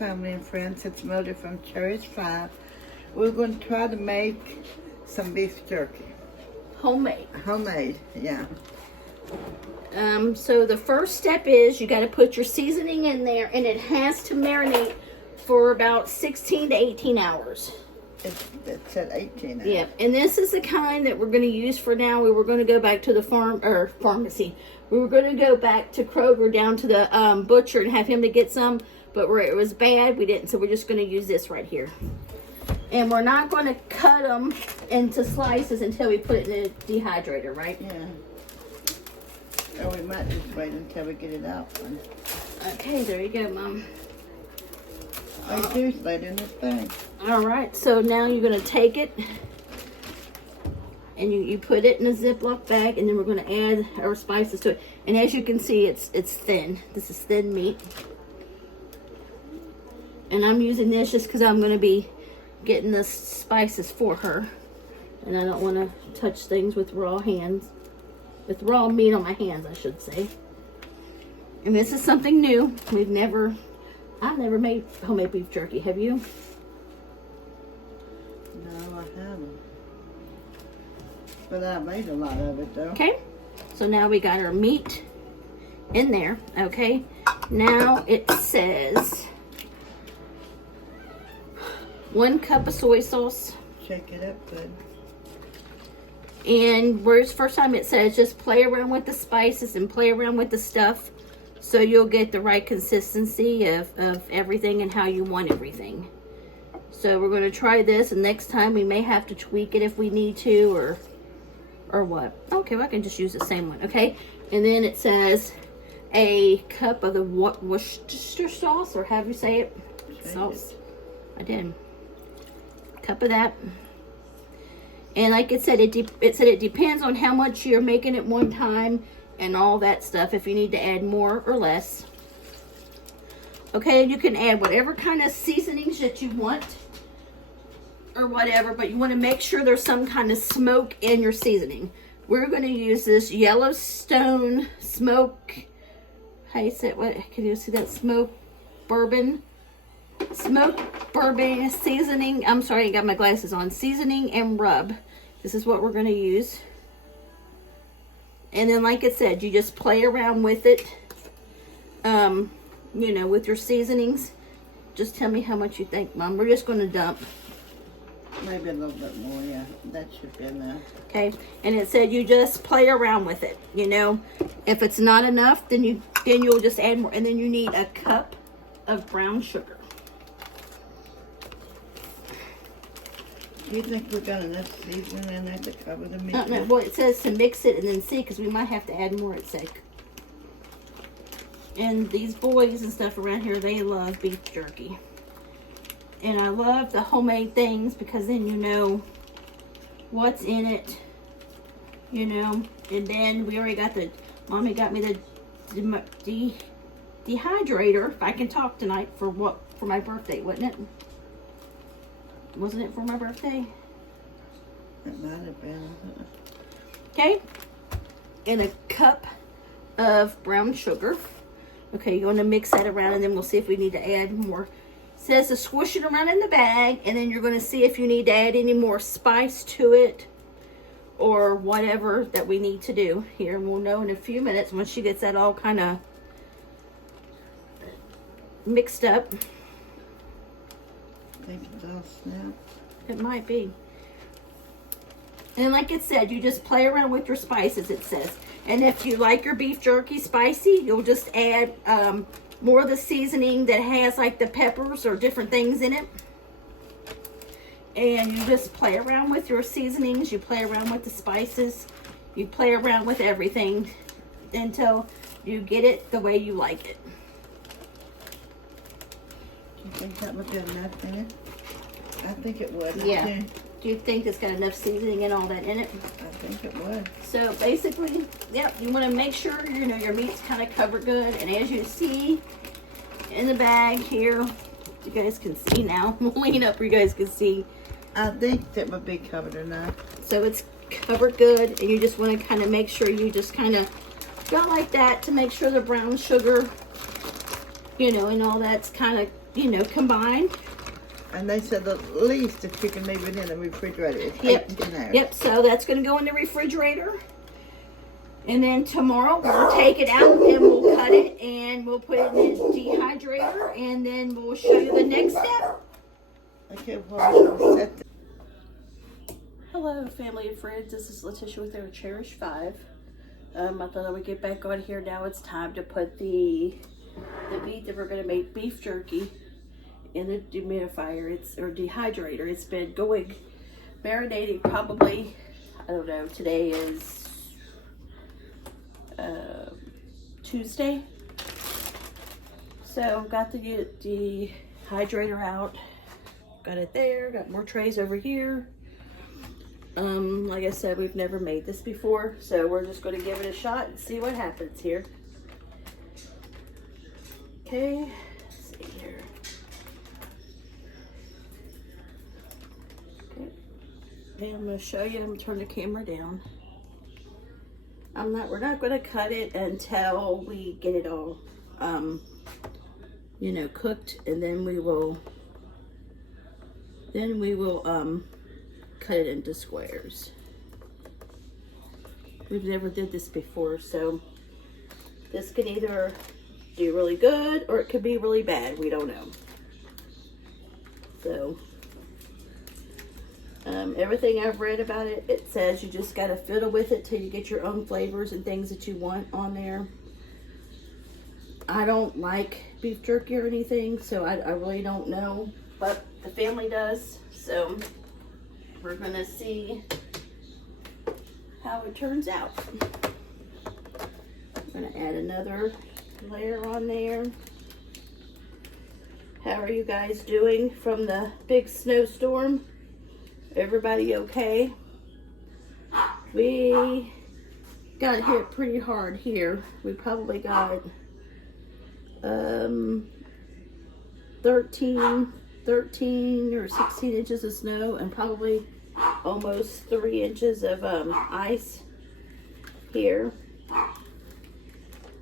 family and friends. It's Mother from Cherished 5. We're going to try to make some beef jerky. Homemade. Homemade, yeah. So the first step is you got to put your seasoning in there, and it has to marinate for about 16 to 18 hours. It said 18 hours. Yeah, and this is the kind that we're going to use for now. We were going to go back to the pharmacy. We were going to go back to Kroger, down to the butcher, and have him to get some, but where it was bad, we didn't. So we're just going to use this right here. And we're not going to cut them into slices until we put it in the dehydrator, right? Yeah. Or we might just wait until we get it out. Okay, there you go, Mom. Oh, here's later in this bag. All right, so now you're going to take it and you put it in a Ziploc bag, and then we're going to add our spices to it. And as you can see, it's thin. This is thin meat. And I'm using this just because I'm going to be getting the spices for her. And I don't want to touch things with raw hands. With raw meat on my hands, I should say. And this is something new. I've never made homemade beef jerky. Have you? No, I haven't. But I made a lot of it, though. Okay. So now we got our meat in there. Okay. Now it says 1 cup of soy sauce. Shake it up good. And whereas first time it says just play around with the spices and play around with the stuff, so you'll get the right consistency of everything and how you want everything. So we're going to try this, and next time we may have to tweak it if we need to, or what. Okay, well, I can just use the same one. Okay. And then it says a cup of the Worcester sauce, or however you say it. Sauce. I did. Cup of that. And like it said, it depends on how much you're making at one time and all that stuff, if you need to add more or less. Okay, you can add whatever kind of seasonings that you want or whatever, but you want to make sure there's some kind of smoke in your seasoning. We're going to use this Yellowstone smoke. How you say it? What can you see that? Smoke bourbon seasoning. I'm sorry, I got my glasses on. Seasoning and rub. This is what we're going to use. And then, like I said, you just play around with it. You know, with your seasonings. Just tell me how much you think, Mom. We're just going to dump. Maybe a little bit more, yeah. That should be enough. Okay. And it said you just play around with it. You know, if it's not enough, then you'll just add more. And then you need a cup of brown sugar. Do you think we've got enough seasoning in there to cover the meat? No, well, it says to mix it and then see, because we might have to add more, it's like. And these boys and stuff around here, they love beef jerky. And I love the homemade things, because then you know what's in it. You know. And then we already got Mommy got me the dehydrator, if I can talk tonight, for my birthday, wasn't it? Wasn't it for my birthday? It might have been. Okay. And a cup of brown sugar. Okay, you're going to mix that around, and then we'll see if we need to add more. It says to swish it around in the bag, and then you're going to see if you need to add any more spice to it or whatever that we need to do here. And we'll know in a few minutes once she gets that all kind of mixed up. I think it's all snapped. It might be. And like it said, you just play around with your spices, it says. And if you like your beef jerky spicy, you'll just add more of the seasoning that has like the peppers or different things in it. And you just play around with your seasonings. You play around with the spices. You play around with everything until you get it the way you like it. Do you think that would be enough in it? I think it would. Yeah. Do you think it's got enough seasoning and all that in it? I think it would. So basically, yep, you want to make sure you know your meat's kind of covered good. And as you see in the bag here, you guys can see now. Lean up where you guys can see. I think it would be covered enough. So it's covered good, and you just want to kind of make sure you just kind of go like that to make sure the brown sugar, you know, and all that's kind of you know, combined. And they said at least if you can leave it in the refrigerator, it's Yep. 8 to 10 hours. Yep, so that's going to go in the refrigerator. And then tomorrow we'll take it out and we'll cut it and we'll put it in the dehydrator and then we'll show you the next step. Okay, well, we're gonna set the Hello, family and friends. This is Letitia with Our Cherished 5. I thought I would get back on here. Now it's time to put the meat that we're going to make beef jerky in the dehumidifier. Or dehydrator. It's been going, marinating probably, I don't know, today is Tuesday. So got the dehydrator out. Got it there. Got more trays over here. Like I said, we've never made this before, so we're just going to give it a shot and see what happens here. Okay, let's see here. Okay, I'm going to show you. I'm going to turn the camera down. We're not going to cut it until we get it all, you know, cooked, and then we will cut it into squares. We've never did this before, so this can either do really good or it could be really bad. We don't know. So everything I've read about it, it says you just got to fiddle with it till you get your own flavors and things that you want on there. I don't like beef jerky or anything, so I really don't know, but the family does, so we're gonna see how it turns out. I'm gonna add another layer on there. How are you guys doing from the big snowstorm? Everybody okay? We got hit pretty hard here. We probably got 13 or 16 inches of snow and probably almost 3 inches of ice here.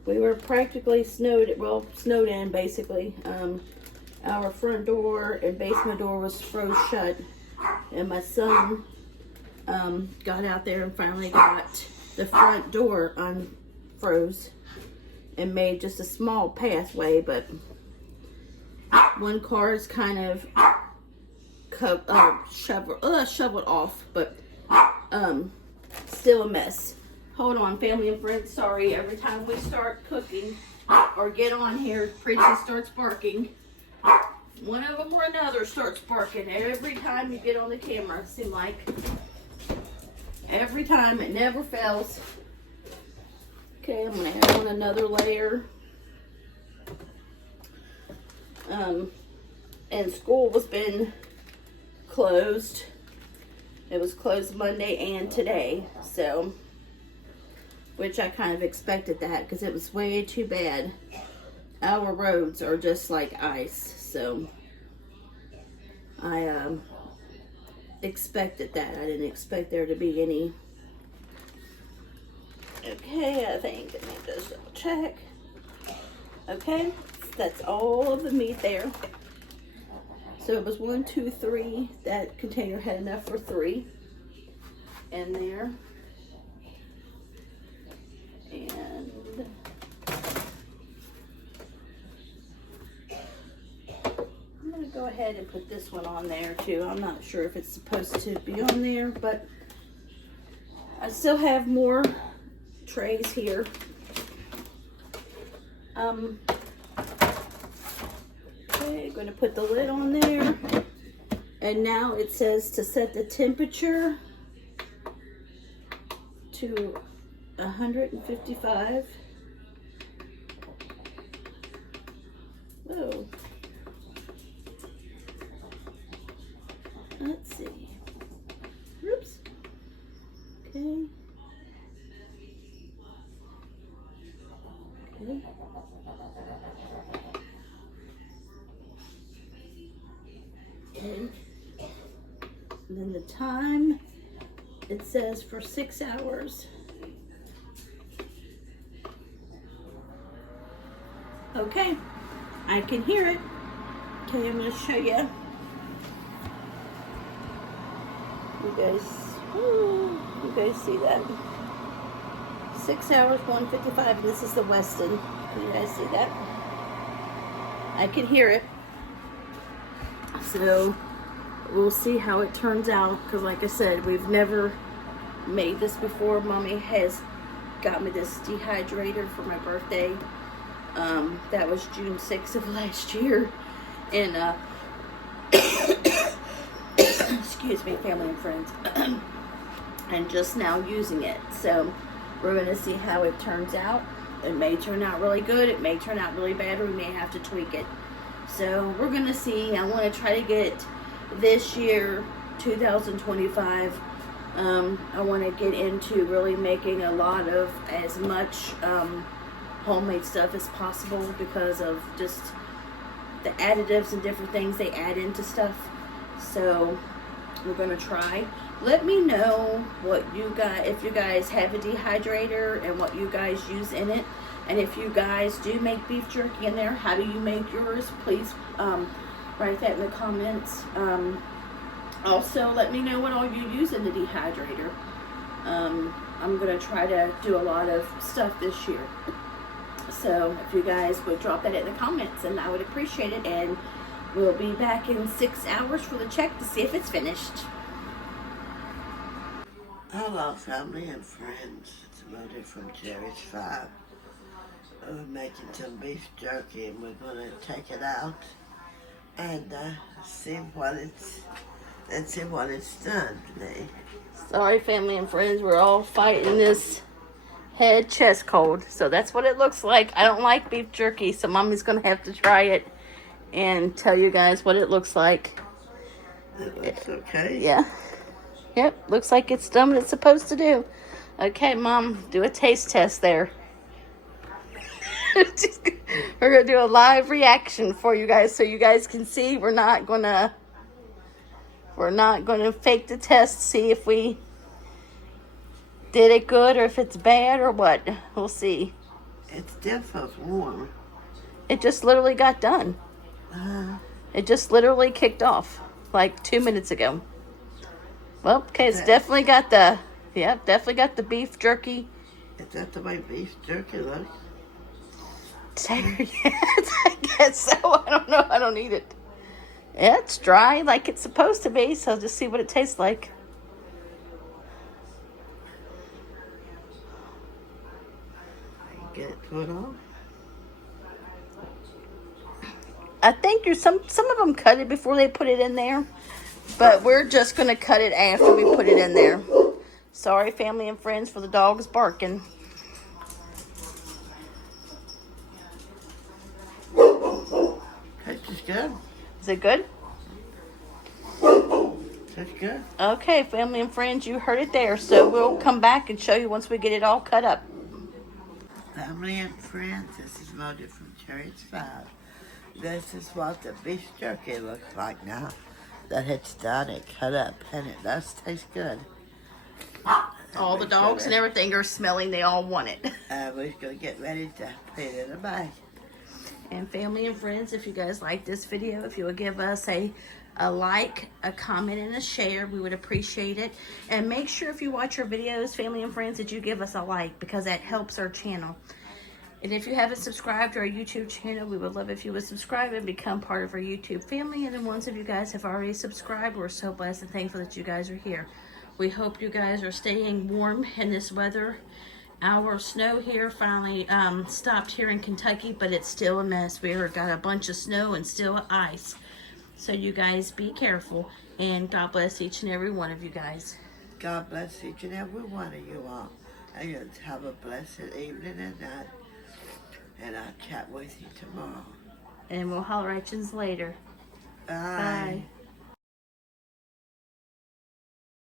We were practically snowed in basically. Our front door and basement door was froze shut, and my son got out there and finally got the front door unfroze and made just a small pathway, but one car is kind of shoveled off, but still a mess. Hold on, family and friends. Sorry, every time we start cooking or get on here, Princess starts barking. One of them or another starts barking every time you get on the camera. It seems like every time, it never fails. Okay, I'm gonna add on another layer. And school has been closed. It was closed Monday and today, so, which I kind of expected that because it was way too bad. Our roads are just like ice, so I expected that. I didn't expect there to be any. Okay, I think let me just double check. Okay, that's all of the meat there. So it was 1, 2, 3. That container had enough for 3 in there. And I'm going to go ahead and put this one on there too. I'm not sure if it's supposed to be on there, but I still have more trays here. Okay, I'm going to put the lid on there. And now it says to set the temperature to 155. Whoa. Let's see. Oops. Okay. Okay. And then the time, it says for 6 hours. Okay, I can hear it. Okay, I'm gonna show you. You guys see that? 6 hours, 1:55. This is the Weston. Can you guys see that? I can hear it. So we'll see how it turns out. Because like I said, we've never made this before. Mommy has got me this dehydrator for my birthday. That was June 6th of last year. And excuse me, family and friends. And just now using it. So we're going to see how it turns out. It may turn out really good. It may turn out really bad. Or we may have to tweak it. So we're going to see. I want to try to get this year, 2025, I want to get into really making a lot of as much homemade stuff as possible because of just the additives and different things they add into stuff. So we're going to try. Let me know what you guys, if you guys have a dehydrator and what you guys use in it. And if you guys do make beef jerky in there, how do you make yours? Please write that in the comments. Also, let me know what all you use in the dehydrator. I'm going to try to do a lot of stuff this year. So if you guys would drop that in the comments, and I would appreciate it. And we'll be back in 6 hours for the check to see if it's finished. Hello, family and friends. It's Mother from Cherished 5. We're making some beef jerky, and we're going to take it out and see what it's done today. Sorry, family and friends. We're all fighting this head chest cold. So that's what it looks like. I don't like beef jerky, so Mommy's going to have to try it and tell you guys what it looks like. It looks okay. Yeah. Yep, looks like it's done what it's supposed to do. Okay, Mom, do a taste test there. We're going to do a live reaction for you guys so you guys can see. We're not going to fake the test, see if we did it good or if it's bad or what. We'll see. It still feels warm. It just literally got done. It just literally kicked off like 2 minutes ago. Well, okay, it's definitely got the, beef jerky. Is that the way beef jerky looks? Yes, I guess so. I don't know. I don't eat it. Yeah, it's dry like it's supposed to be, so just see what it tastes like. Get it put on. I think some of them cut it before they put it in there. But we're just going to cut it after we put it in there. Sorry, family and friends, for the dogs barking. Tastes good. Is it good? Tastes good. Okay, family and friends, you heard it there. So we'll come back and show you once we get it all cut up. Family and friends, this is Mother from Cherished 5. This is what the beef jerky looks like now that it's done, it cut up, and it does taste good. All the dogs and everything are smelling. They all want it. We're going to get ready to put it in a bag. And family and friends, if you guys like this video, if you would give us a like, a comment, and a share, we would appreciate it. And make sure if you watch our videos, family and friends, that you give us a like, because that helps our channel. And if you haven't subscribed to our YouTube channel, we would love if you would subscribe and become part of our YouTube family. And the ones of you guys have already subscribed, we're so blessed and thankful that you guys are here. We hope you guys are staying warm in this weather. Our snow here finally stopped here in Kentucky, but it's still a mess. We've got a bunch of snow and still ice. So you guys be careful, and God bless each and every one of you guys. God bless each and every one of you all. And you have a blessed evening and night. And I'll chat with you tomorrow. And we'll holler at you later. Bye. Bye.